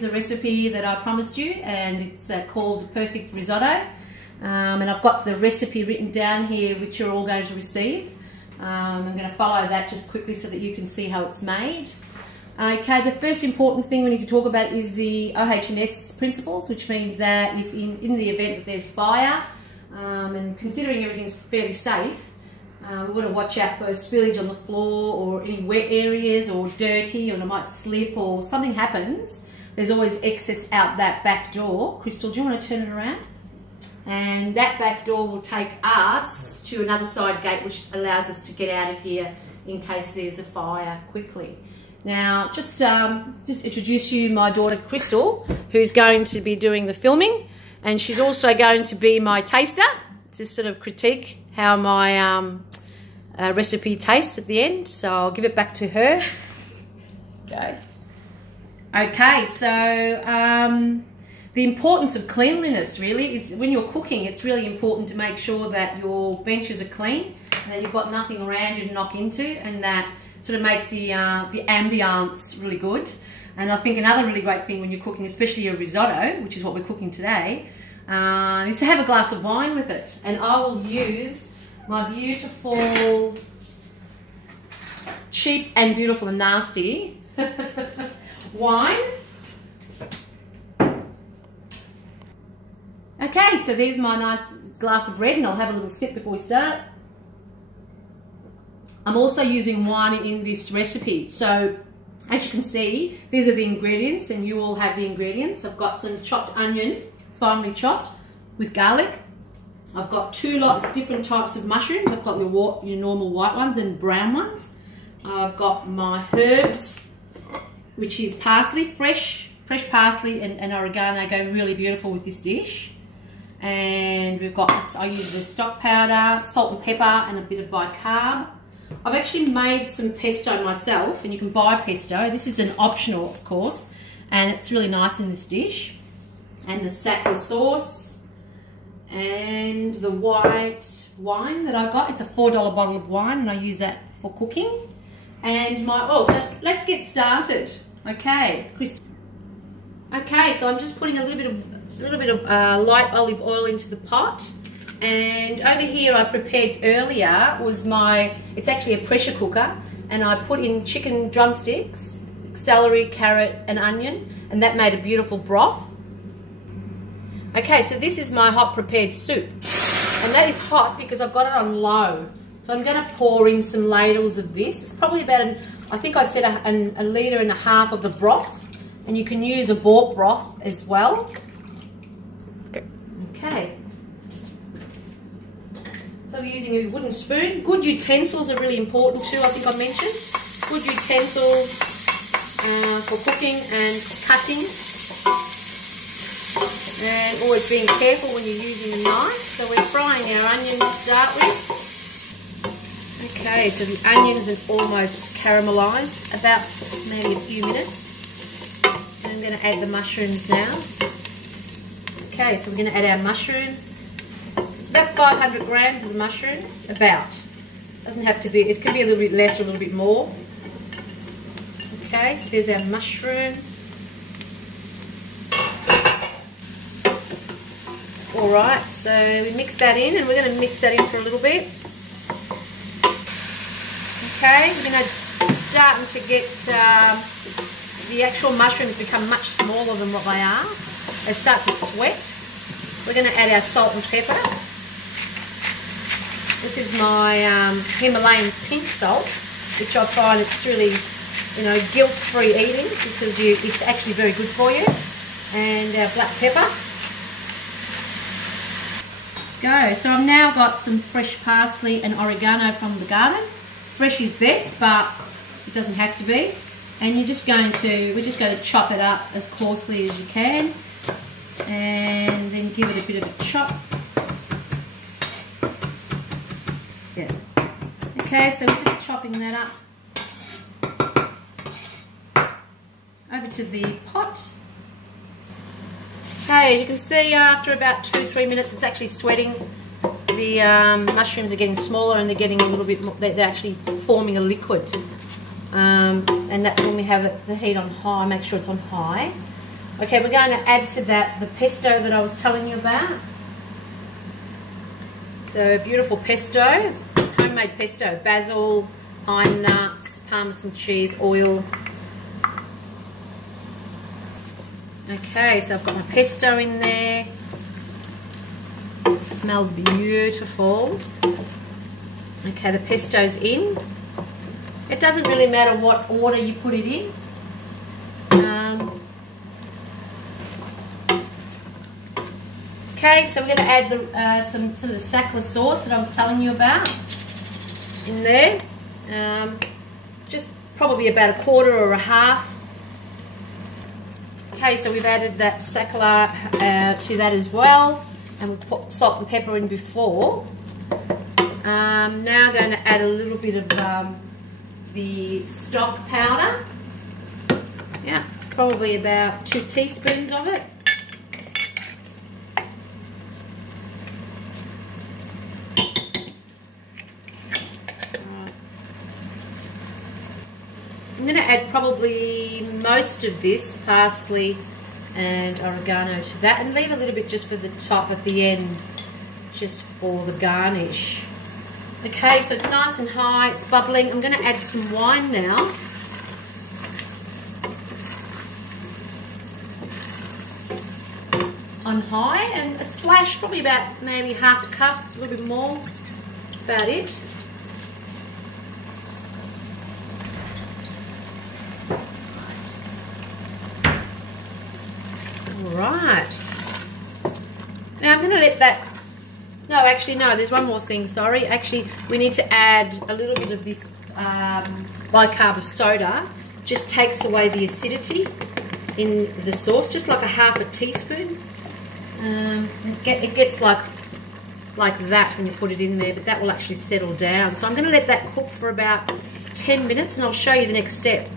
The recipe that I promised you, and it's called Perfect Risotto, and I've got the recipe written down here which you're all going to receive. I'm going to follow that just quickly so that you can see how it's made. Okay, the first important thing we need to talk about is the OH&S principles, which means that if in the event that there's fire, and considering everything's fairly safe, we want to watch out for spillage on the floor or any wet areas or dirty, or it might slip or something happens. There's always excess out that back door. Crystal, do you want to turn it around? And that back door will take us to another side gate, which allows us to get out of here in case there's a fire quickly. Now, just introduce you my daughter Crystal, who's going to be doing the filming, and she's also going to be my taster. It's just sort of critique how my recipe tastes at the end. So I'll give it back to her. Okay. Okay, so the importance of cleanliness really is when you're cooking, it's really important to make sure that your benches are clean, and that you've got nothing around you to knock into, and that sort of makes the ambiance really good. And I think another really great thing when you're cooking, especially a risotto, which is what we're cooking today, is to have a glass of wine with it. And I will use my beautiful, cheap and beautiful and nasty wine. Okay, so there's my nice glass of red, and I'll have a little sip before we start. I'm also using wine in this recipe. So as you can see, these are the ingredients, and you all have the ingredients. I've got some chopped onion, finely chopped, with garlic. I've got 2 lots different types of mushrooms. I've got your normal white ones and brown ones. I've got my herbs, which is parsley, fresh parsley and oregano go really beautiful with this dish. And we've got, I use the stock powder, salt and pepper, and a bit of bicarb. I've actually made some pesto myself, and you can buy pesto. This is an optional, of course, and it's really nice in this dish. And the Sackler sauce, and the white wine that I got. It's a $4 bottle of wine, and I use that for cooking. And so let's get started. Okay, Chris. Okay, so I'm just putting a little bit of light olive oil into the pot. And over here I prepared earlier was it's actually a pressure cooker, and I put in chicken drumsticks, celery, carrot and onion, and that made a beautiful broth. Okay, so this is my hot prepared soup, and that is hot because I've got it on low. So I'm going to pour in some ladles of this. It's probably about, I think I said a litre and a half of the broth, and you can use a bought broth as well. Okay. So we're using a wooden spoon. Good utensils are really important too, I think I mentioned. Good utensils for cooking and cutting. And always being careful when you're using a knife. So we're frying our onions to start with. Okay, so the onions are almost caramelised, about maybe a few minutes. And I'm going to add the mushrooms now. Okay, so we're going to add our mushrooms. It's about 500 grams of the mushrooms, about. Doesn't have to be, it could be a little bit less or a little bit more. Okay, so there's our mushrooms. Alright, so we mix that in, and we're going to mix that in for a little bit. Okay, we're going to start to get the actual mushrooms become much smaller than what they are. They start to sweat. We're going to add our salt and pepper. This is my Himalayan pink salt, which I find it's really, guilt-free eating because it's actually very good for you. And our black pepper. So I've now got some fresh parsley and oregano from the garden. Fresh is best, but it doesn't have to be. And we're just going to chop it up as coarsely as you can, and then give it a bit of a chop. Yeah. Okay, so we're just chopping that up over to the pot. Okay, as you can see, after about 2-3 minutes, it's actually sweating. The mushrooms are getting smaller, and they're getting a little bit more, they're actually forming a liquid. And that's when we have the heat on high. Make sure it's on high. Okay, we're going to add to that the pesto that I was telling you about. So beautiful pesto, homemade pesto, basil, pine nuts, parmesan cheese, oil. Okay, so I've got my pesto in there. It smells beautiful. Okay, the pesto's in. It doesn't really matter what order you put it in. Okay, so we're going to add some of the sackler sauce that I was telling you about in there. Just probably about a quarter or a half. Okay, so we've added that sackler to that as well, and we'll put salt and pepper in before. Now I'm going to add a little bit of the stock powder. Yeah, probably about 2 teaspoons of it. I'm going to add probably most of this parsley and oregano to that, and leave a little bit just for the top at the end, just for the garnish. Okay, so it's nice and high, it's bubbling. I'm going to add some wine now. On high, and a splash, probably about maybe half a cup, a little bit more, about it. Right. Now I'm going to let that... No, actually, no, there's one more thing, sorry. Actually, we need to add a little bit of this bicarb of soda. Just takes away the acidity in the sauce, just like a half a teaspoon. It gets like that when you put it in there, but that will actually settle down. So I'm going to let that cook for about 10 minutes, and I'll show you the next step.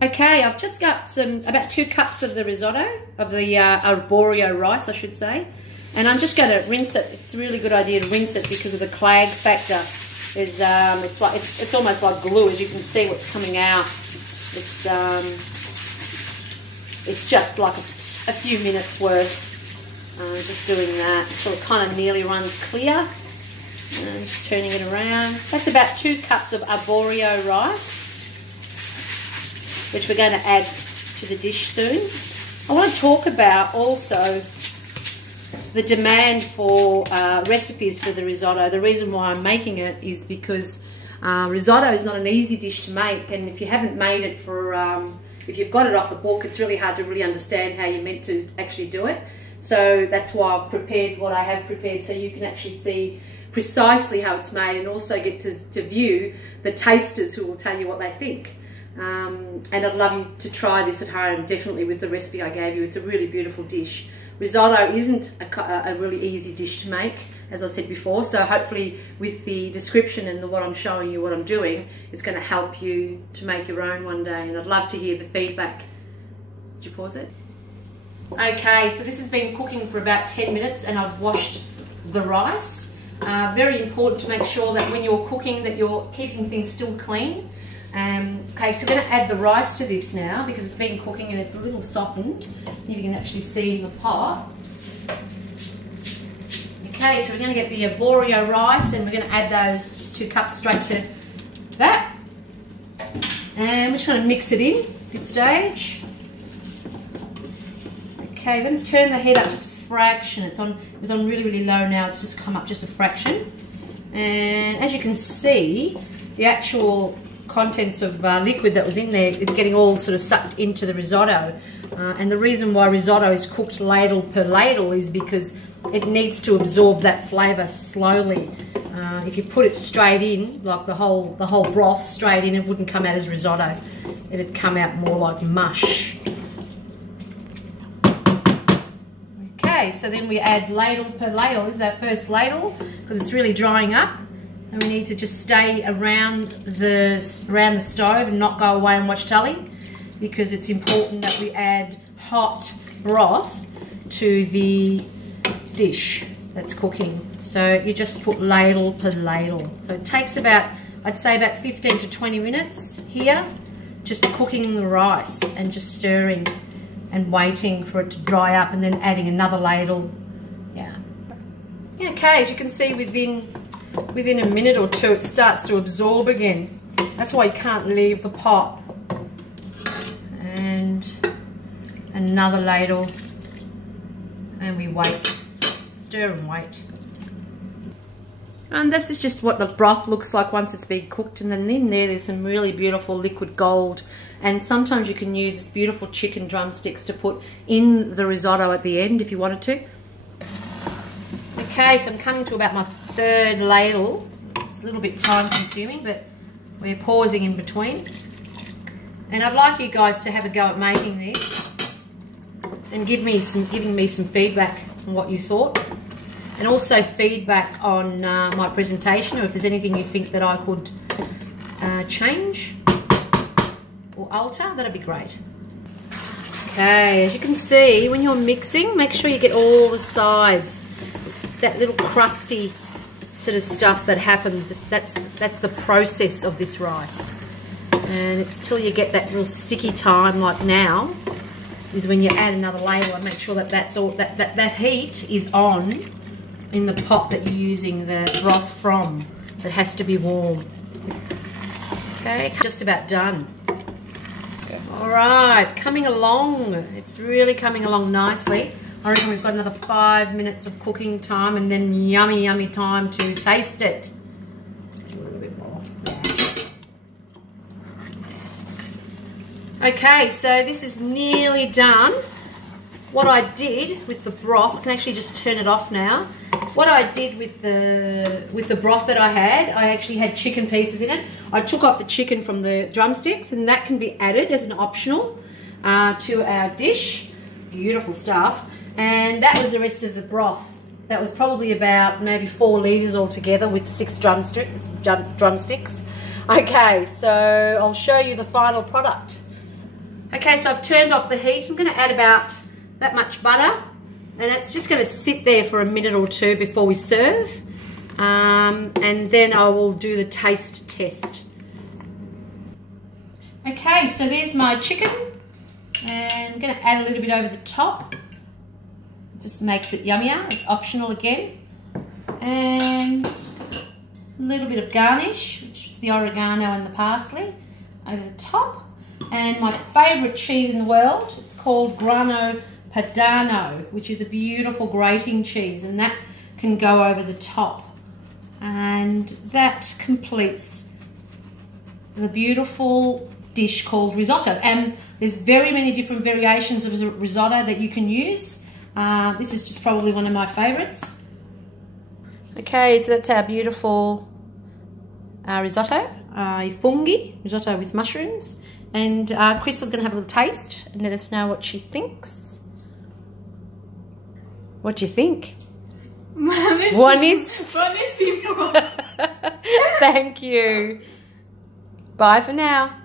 Okay, I've just got about 2 cups of the risotto, of the arborio rice, I should say. And I'm just going to rinse it. It's a really good idea to rinse it because of the clag factor. It's almost like glue, as you can see what's coming out. It's just like a few minutes worth. Just doing that until it kind of nearly runs clear. And just turning it around. That's about 2 cups of arborio rice, which we're going to add to the dish soon. I want to talk about also the demand for recipes for the risotto. The reason why I'm making it is because risotto is not an easy dish to make, and if you haven't made it if you've got it off a book, it's really hard to really understand how you're meant to actually do it. So that's why I've prepared what I have prepared, so you can actually see precisely how it's made and also get to view the tasters who will tell you what they think. And I'd love you to try this at home, definitely with the recipe I gave you. It's a really beautiful dish. Risotto isn't a really easy dish to make, as I said before, so hopefully with the description and what I'm showing you, what I'm doing, it's going to help you to make your own one day, and I'd love to hear the feedback. Did you pause it? Okay, so this has been cooking for about 10 minutes and I've washed the rice. Very important to make sure that when you're cooking that you're keeping things still clean. Okay, so we're going to add the rice to this now because it's been cooking and it's a little softened. You can actually see in the pot. Okay, so we're going to get the arborio rice and we're going to add those 2 cups straight to that. And we're just going to mix it in at this stage. Okay, we're going to turn the heat up just a fraction. It was on really, really low now. It's just come up just a fraction. And as you can see, the actual contents of liquid that was in there, it's getting all sort of sucked into the risotto. And the reason why risotto is cooked ladle per ladle is because it needs to absorb that flavour slowly. If you put it straight in, like the whole broth straight in, it wouldn't come out as risotto. It'd come out more like mush. Okay, so then we add ladle per ladle. This is our first ladle because it's really drying up. And we need to just stay around the stove and not go away and watch telly, because it's important that we add hot broth to the dish that's cooking. So you just put ladle per ladle. So it takes about, I'd say about 15 to 20 minutes here, just cooking the rice and just stirring. and waiting for it to dry up and then adding another ladle. Yeah. Okay, as you can see, within a minute or two it starts to absorb again. That's why you can't leave the pot. And another ladle, and we wait. Stir and wait. And this is just what the broth looks like once it's been cooked, and then in there's some really beautiful liquid gold. And sometimes you can use this beautiful chicken drumsticks to put in the risotto at the end if you wanted to. Okay, so I'm coming to about my third ladle. It's a little bit time consuming, but we're pausing in between. And I'd like you guys to have a go at making these and giving me some feedback on what you thought. And also feedback on my presentation, or if there's anything you think that I could change or alter, that'd be great. Okay, as you can see, when you're mixing, make sure you get all the sides. It's that little crusty sort of stuff that happens. That's the process of this rice. And it's till you get that real sticky time, like now, is when you add another ladle and make sure that that heat is on in the pot that you're using the broth from. It has to be warm. Okay, just about done. All right, coming along. It's really coming along nicely. I reckon we've got another 5 minutes of cooking time and then yummy, yummy time to taste it. Let's do a little bit more. Yeah. Okay, so this is nearly done. What I did with the broth, I can actually just turn it off now. What I did with the broth that I actually had chicken pieces in it. I took off the chicken from the drumsticks, and that can be added as an optional to our dish. Beautiful stuff. And that was the rest of the broth. That was probably about maybe 4 litres altogether with 6 drumsticks. Okay, so I'll show you the final product. Okay, so I've turned off the heat. I'm going to add about that much butter, and it's just going to sit there for a minute or two before we serve, and then I will do the taste test. Okay, so there's my chicken, and I'm going to add a little bit over the top. It just makes it yummier. It's optional again. And a little bit of garnish, which is the oregano and the parsley, over the top. And my favourite cheese in the world, it's called Grano Padano, which is a beautiful grating cheese, and that can go over the top. And that completes the beautiful dish called risotto. And there's very many different variations of risotto that you can use. This is just probably one of my favourites. Okay, so that's our beautiful risotto, fungi, risotto with mushrooms. And Crystal's going to have a little taste and let us know what she thinks. What do you think? Buonissimo. Thank you. Bye for now.